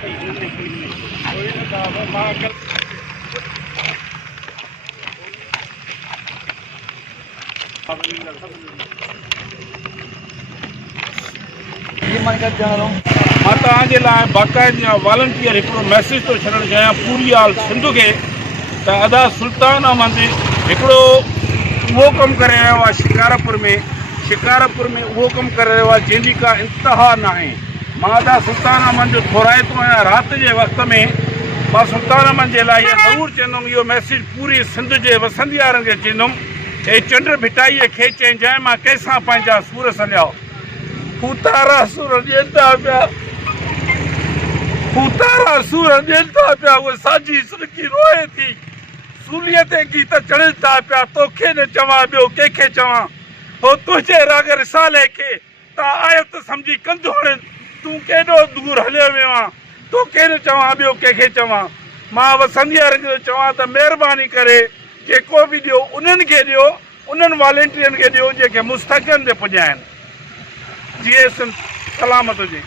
मां तव्हांजे लाइ बाक़ाइदा वॉलंटियर हिकिड़ो मैसेज थो छॾणु चाहियां पूरी आल सिंध खे त अदा सुल्तान अहमद हिकिड़ो उहो कमु करे रहियो आहे शिकारपुर में उहो कमु करे रहियो आहे जंहिंजी का इंतिहा न आहे। मां अदा सुल्तान अहमद जो थोराइतो आहियां। राति जे वक़्त में मां सुल्तान अहमद जे लाइ इहो ज़रूरु चवंदुमि, इहो मैसेज पूरी सिंध जे वसंदियारनि खे चवंदुमि, हे चंड भिटाईअ खे चई जंहिं मां कंहिंसां पंहिंजा सूर सलिया फूतारा सूर ॾियनि था पिया, फूतारा सूर ॾियनि था पिया, उहे साझी सुरकी रोए थी, सूलीअ ते गीत चढ़नि था पिया, तोखे न चवां ॿियो कंहिंखे चवां, हो तुंहिंजे राग रिसाले खे तव्हां आयो त सम्झी कंधो हणे तूं केॾो दूर हलियो वियो आहे, तोखे न चवां ॿियो कंहिंखे चवां। मां वसंदियारनि खे चवां त महिरबानी करे जेको बि ॾियो उन्हनि खे ॾियो, उन्हनि वॉलेंटियरनि खे ॾियो जेके मुस्तक़नि ते पुॼा आहिनि। जीअं सलामत हुजे।